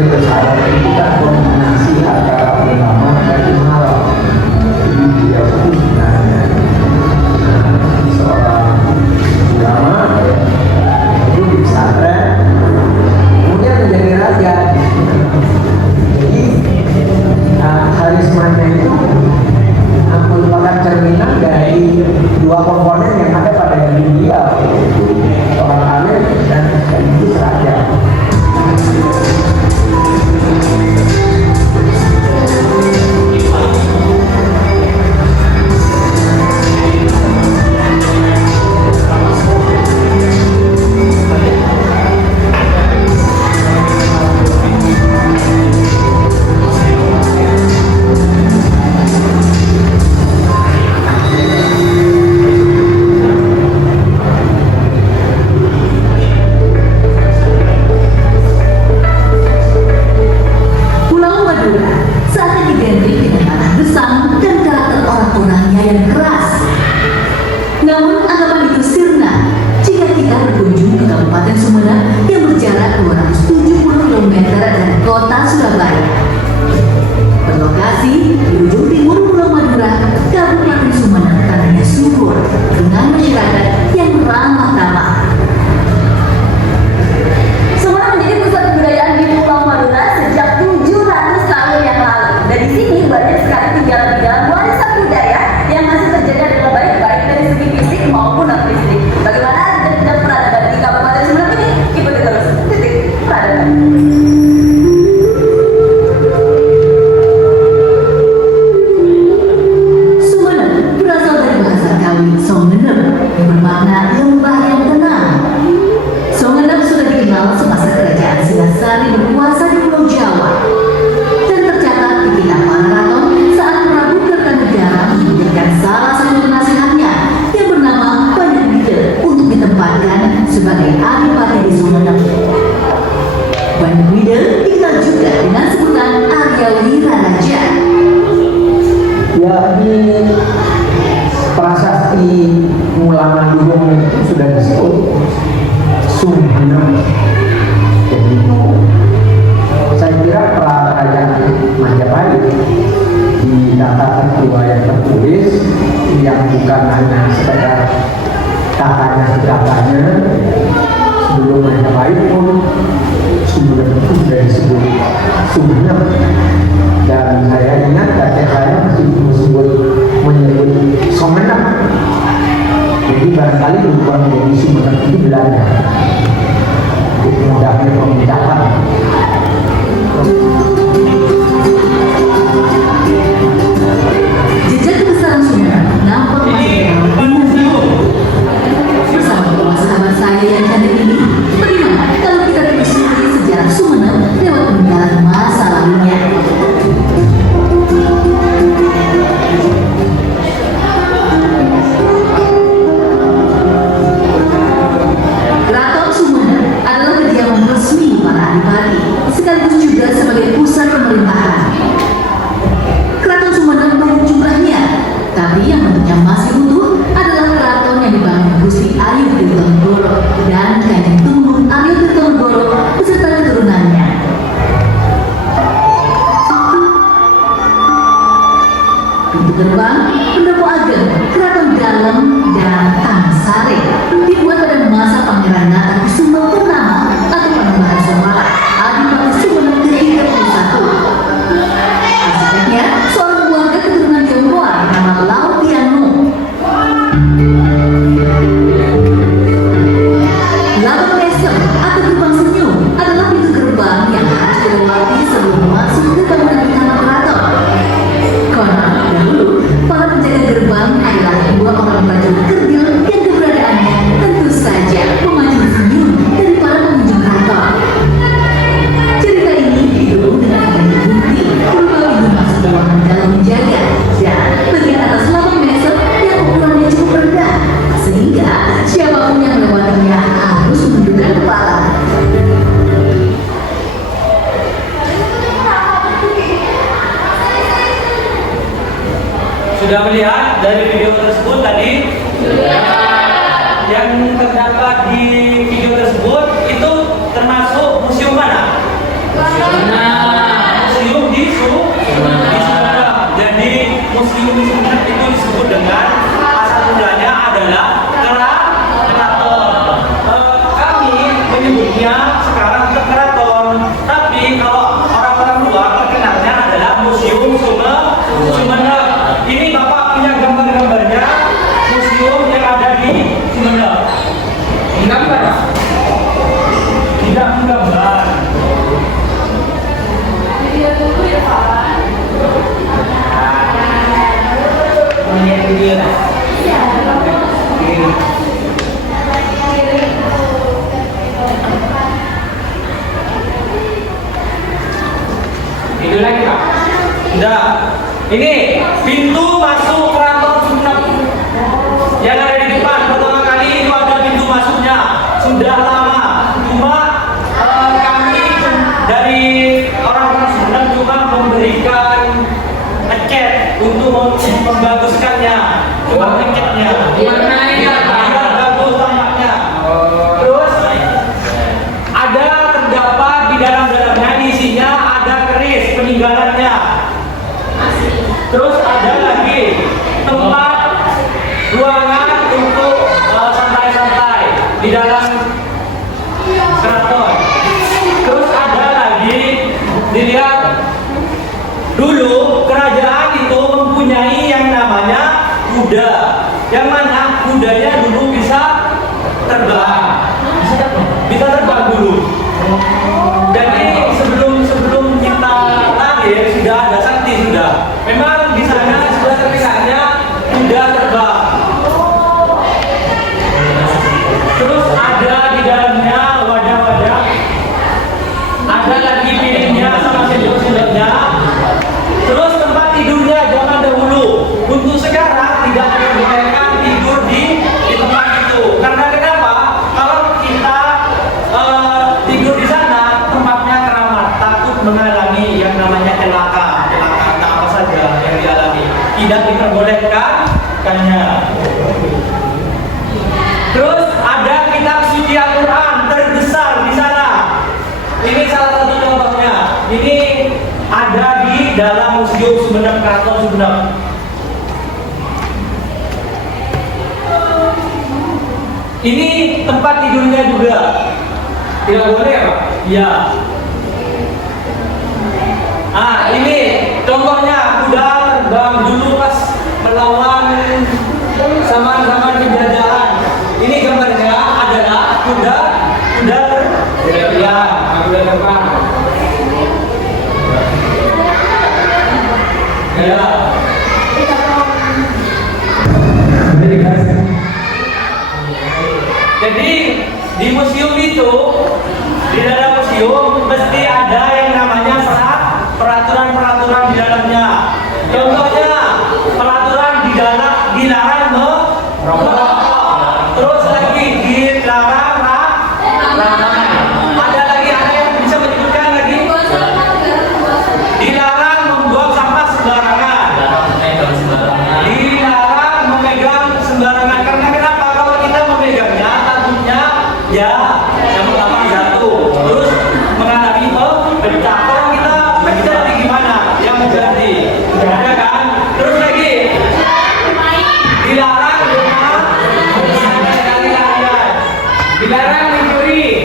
saya kita kombinasi antara ulama dan malam. Jadi dia pun sebenarnya seorang ulama itu di pesantren, kemudian menjadi raja. Jadi karismanya itu merupakan cerminan dari dua komponen yang ada pada diri dia, seorang alim dan sekaligus raja. Sudah melihat dari video tersebut tadi yang terdapat di video tersebut itu termasuk museum mana? museum sebenarnya itu disebut dengan asal mulanya adalah keraton. Kami menyebutnya sekarang itu keraton, tapi kalau orang-orang luar terkenalnya adalah Museum Sumeneb. Ini Bapak punya gambar-gambarnya museum yang ada di Sumeneb. Gambar? Tidak gambar. Itu lagi Pak? Sudah. Ini pintu masuk keraton Sumeneb yang ada di depan. Pertama kali itu ada pintu masuknya. Sudah lama. Cuma kami dari orang-orang Sumeneb cuma memberikan ngecat untuk membaguskannya. Cuma ngecatnya. Biar bagus tampaknya. Terus ada terdapat di dalam-dalamnya, isinya ada keris peninggalannya. Terus ada lagi tempat ruangan untuk santai-santai di dalam keraton. Terus ada lagi dilihat dulu kerajaan itu mempunyai yang namanya kuda, yang mana kudanya dulu bisa terbang, bisa terbang dulu. Jadi sebelum kita lahir sudah ada sakti sudah. Memang di sana sudah terlihatnya kuda terbang. Terus ada di dalamnya wadah-wadah, ada lagi piringnya sama sendok-sendoknya. Terus tempat tidurnya zaman dahulu. Untuk sekarang tidak dibolehkan tidur di tempat itu. Karena kenapa? Kalau kita tidur di sana, tempatnya keramat, takut mengalami yang namanya celaka apa saja yang dialami. Tidak diperbolehkan kannya. Terus ada kitab suci Al-Quran terbesar di sana. Ini salah satu contohnya. Ini ada di dalam Museum Sumeneb, Keraton Sumeneb. Ini tempat tidurnya juga. Tidak boleh ya Pak? Iya. Ini contohnya kuda terbang dulu pas melawan zaman-zaman penjajahan. Ini gambarnya adalah kuda terbang. Ya. Jadi di museum itu, di dalam museum mesti ada yang namanya peraturan-peraturan di dalamnya. Contohnya peraturan dilarang merokok. Terus lagi dilarang ada lagi yang bisa menyebutkan lagi. Dilarang membuang sampah sembarangan. Dilarang memegang sembarangan. Karena kenapa? Kalau kita memegangnya takutnya ya yang pertama jatuh, terus mengalami pecah. Kalau kita nanti gimana? Yang menjadi, ada kan? Terus lagi dilarang dilarang mencuri.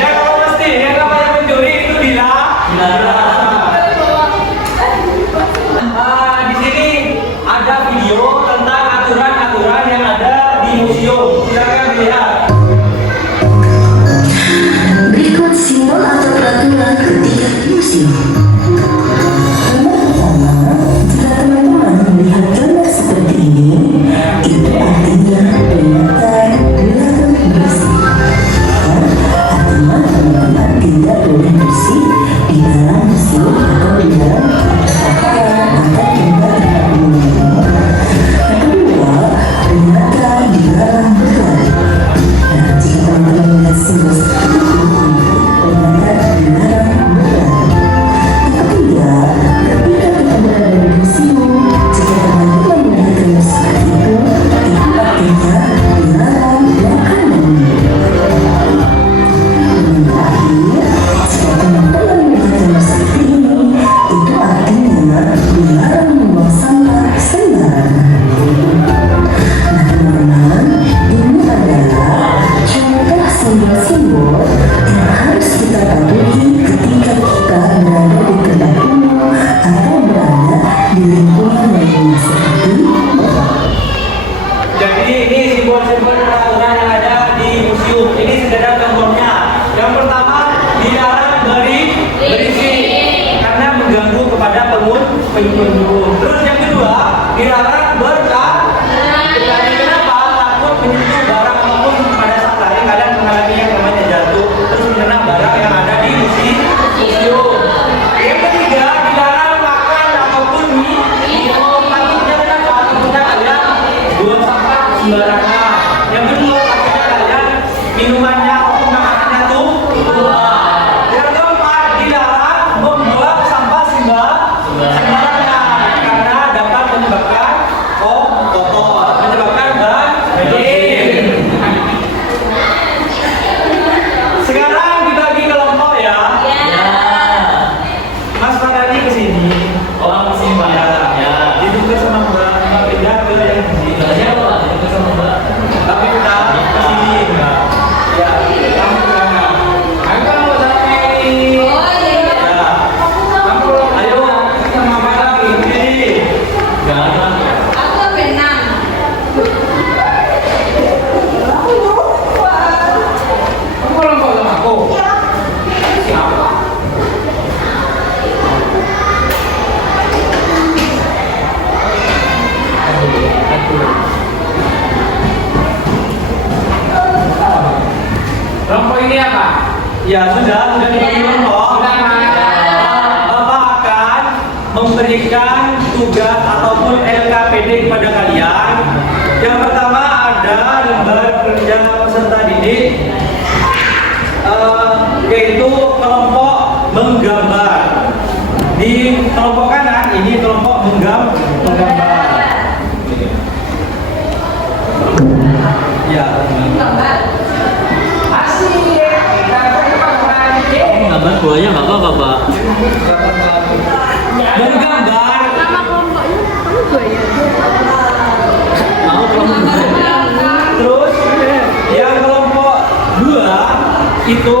Ya kalau mesti yang namanya mencuri itu dilarang. Di sini ada video tentang aturan-aturan yang ada di museum. Silakan lihat. Berikut simbol atau peraturan ketika di museum. Jika teman-teman melihat gambar seperti ini, itu artinya peringatan dilarang bersih. Artinya teman-teman tidak boleh bersih di dalam museum atau di dalam perpustakaan atau tempat umum. Yang kedua, peringatan dilarang berlari. Jika teman-teman melihat simbol seperti ini, peringatan dilarang berlari. pengunjung. Terus yang kedua, dilarang berlari. Kenapa? Takut menyentuh barang apapun pada saat lari. Kalian mengalami yang namanya jatuh, terus mengenang barang yang ada di museum. Yang ketiga, dilarang makan ataupun minum. Takutnya kenapa? Takutnya kalian buang sampah sembarangan. Yang kedua, takutnya kalian minumannya ataupun makanannya tuh keluar. Yang keempat, dilarang membuang sampah sembarangan karena dapat menyebabkan kotor, menyebabkan banjir. Sekarang dibagi kelompok ya. Mas Faradi kesini. Oh, masih Mbak. Ya, ditukar sama Mbak pindah ke yang di sini. Siapa? Itu sama Mbak. Tapi kita kesini Mbak. Ya, kamu ke sana. Kamu sampai. Ya. Kamu ayo sama Mbak lagi. Ini. Jangan. Kamu kelompok sama aku. Siapa? Kelompok ini apa? Ya sudah dibagi kelompok. Bapak akan memberikan tugas ataupun LKPD kepada kalian. Yang pertama ada lembar kerja peserta didik, yaitu kelompok menggambar. Di kelompok kanan ini kelompok menggambar. Ya. Gambar buahnya nggak apa-apa, Pak. Menggambar. Nama kelompoknya kamu buaya. Mau kelompok buahnya. Terus yang kelompok 2 itu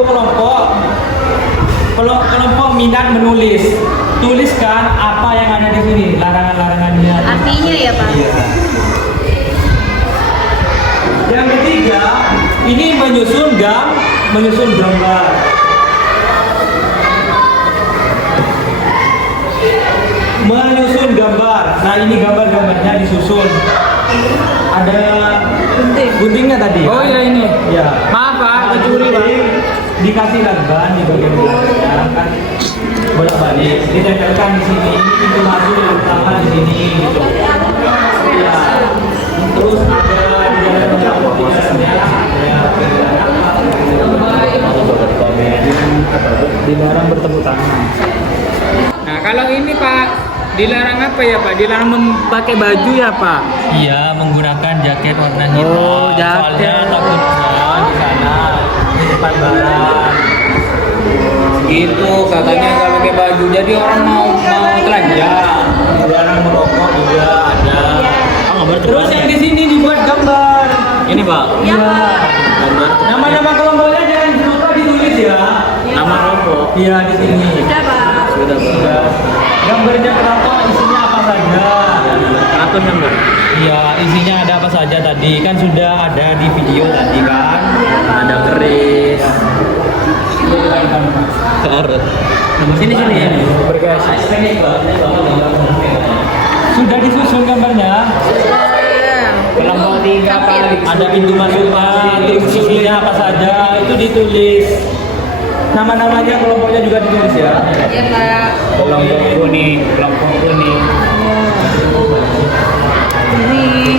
kelompok minat menulis. Tuliskan apa yang ada di sini, larangan-larangannya. Artinya ya Pak. Iya. Yang ketiga, ini menyusun gambar. Menyusun gambar. Nah, ini gambar-gambarnya disusun. Ada guntingnya tadi. Oh iya ini. Ya. Maaf Pak, kecuri Pak. Dikasih lakban di bagian belakangnya kan bolak-balik. Ditempelkan di sini. Ini pintu masuk yang utama di sini gitu. Ya. Terus ada di dalam dilarang bertepuk tangan. Nah, kalau ini Pak, dilarang apa ya Pak? Dilarang memakai baju ya Pak? Iya, menggunakan jaket warna hitam. Oh, jaket. Soalnya takutnya di sana di depan barang. Gitu, katanya nggak pakai baju. Jadi orang mau telanjang. Dilarang merokok juga ada. Oh, gambar Terus yang di sini dibuat gambar. ini Pak. Iya. Gambar Nama-nama kelompoknya jangan lupa ditulis ya. nama kelompok. Iya di sini. Sudah Pak. Sudah Pak. Sudah. Gambarnya kenapa isinya apa saja? Atur gambar. Iya, isinya ada apa saja tadi kan sudah ada di video tadi kan. Ada keris. Karut. Sini ya. Berkas. Sudah disusun gambarnya. Kelompok 3 Pak. Ada pintu masuknya, terus isinya apa saja itu ditulis. Nama-namanya kelompoknya juga ditulis ya. Iya Pak. Kelompok kuning, kelompok kuning. Ini.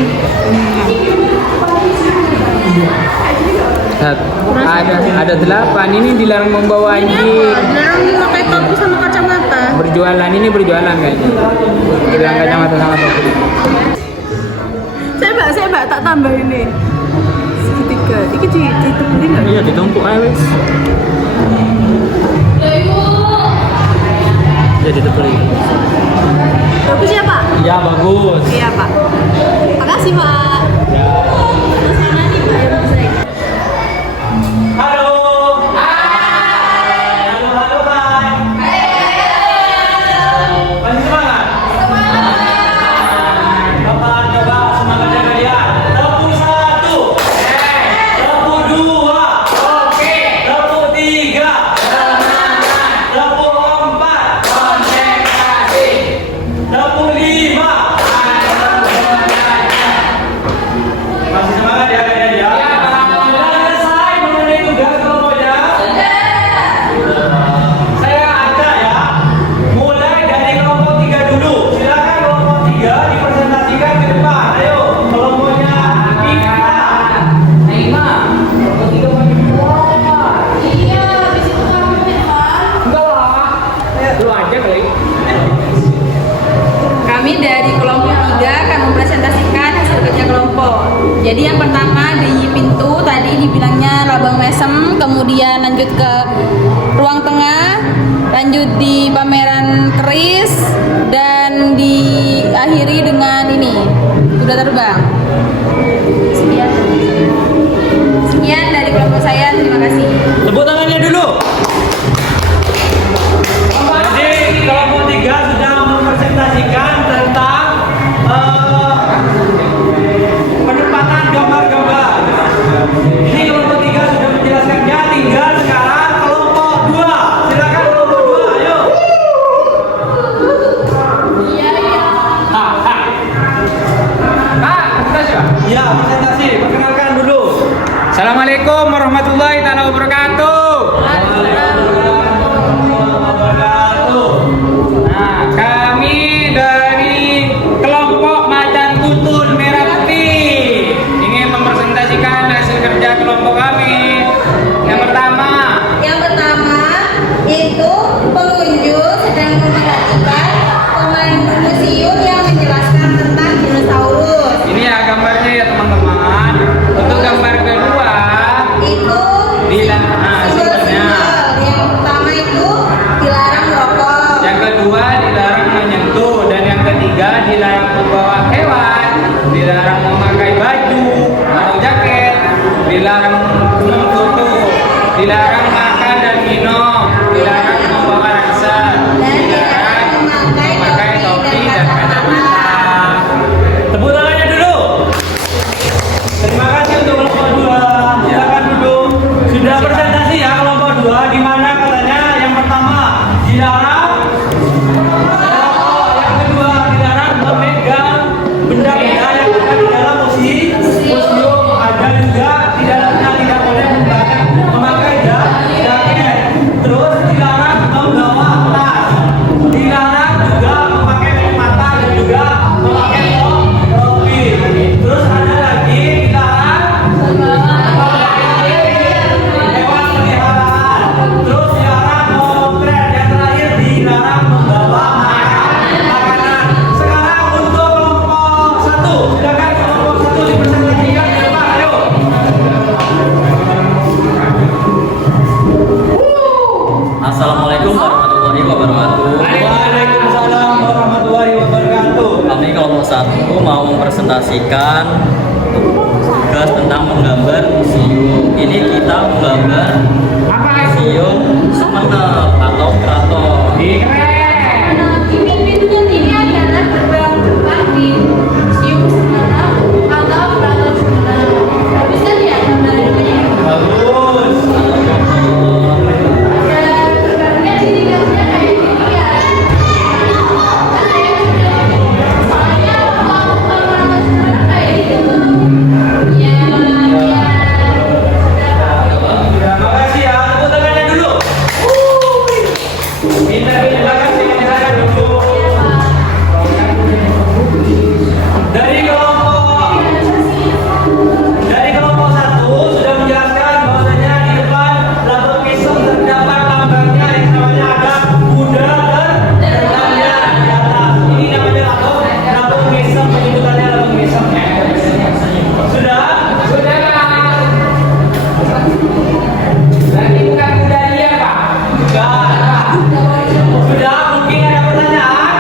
Ada 8. Ini dilarang membawa anjing. Dilarang memakai topi sama kacamata. Berjualan ini berjualan kayaknya. Dilarang kacamata sama topi. Saya mbak tak tambah ini. Segitiga. Ini ditemuin nggak? Iya, ditumpuk aja wes. Jadi tebeli. Bagus ya Pak? Ya bagus. Iya Pak. Makasih Pak. Ya. Terus mana nih Pak yang bisa ini? Halo. Hai. Halo hai. Masih semangat? Bapak coba semangatnya kalian. Tepuk 1. Tepuk 2. Oke. Tepuk 3. Semangat. Tepuk 4. Konsentrasi. ruang tengah, lanjut di pameran keris, dan diakhiri dengan ini kuda terbang. Sekian dari kelompok saya, terima kasih. Tepuk tangannya dulu. Jadi kelompok 3 sudah mempresentasikan tentang penempatan gambar-gambar. Ini kelompok 3 sudah menjelaskannya, tinggal sekarang kelompok 2. Silakan kelompok 2, ayo. Ya, presentasi, perkenalkan dulu. Assalamualaikum warahmatullahi taala wabarakatuh. Nah, kami dari kelompok Macan Tutul Merah Putih ingin mempresentasikan hasil kerja kelompok kami. Yang pertama Itu pengunjung sedang memperhatikan pemandu museum yang menjelaskan tentang dinosaurus. ini ya gambarnya ya teman-teman. Untuk gambar kedua Itu simbolnya. yang pertama itu dilarang merokok. Yang kedua dilarang menyentuh, dan yang ketiga dilarang membawa hewan, dilarang memakai baju atau jaket, dilarang memfoto, dilarang makan dan minum, dilarang membawa ransel, dilarang memakai topi dan kacamata. Tepuk tangannya dulu. Terima kasih untuk kelompok 2. Silakan duduk. Sudah presentasi ya kelompok 2, di mana katanya yang pertama dilarang, yang kedua dilarang memegang benda-benda yang ada di dalam museum. Ada juga di dalamnya tidak boleh memakai jaket. Terus dilarang membawa tas. Dilarang juga memakai kacamata dan juga memakai topi. Terus ada lagi dilarang hewan peliharaan. Terus dilarang memotret. Yang terakhir dilarang membawa makanan. Sekarang untuk kelompok 1, silakan kelompok 1 dipresentasikan di depan, ayo. Assalamualaikum warahmatullahi wabarakatuh. Waalaikumsalam warahmatullahi wabarakatuh. Kami kelompok 1 mau mempresentasikan tugas tentang menggambar museum. Ini kita menggambar museum Sumenep atau keraton. Ini adalah gerbang di Museum Sumenep atau Keraton Sumenep. Bisa lihat gambarnya. Bagus. Gerbangnya indikasinya kayak gini ya. Soalnya kalau Keraton Sumenep kayak gitu. Ya. Terima kasih ya. Tepuk tangannya dulu. Silakan dengan saya dulu. Dari kelompok 1 sudah menjelaskan bahwasanya di depan Label Pisang terdapat lambangnya yang namanya ada kuda dan terbangnya di atas. Ini namanya Label Pisang, penyebutannya Label Pisang. Sudah? Berarti bukan kuda dia, Pak. Sudah? Sudah? Mungkin ada pertanyaan?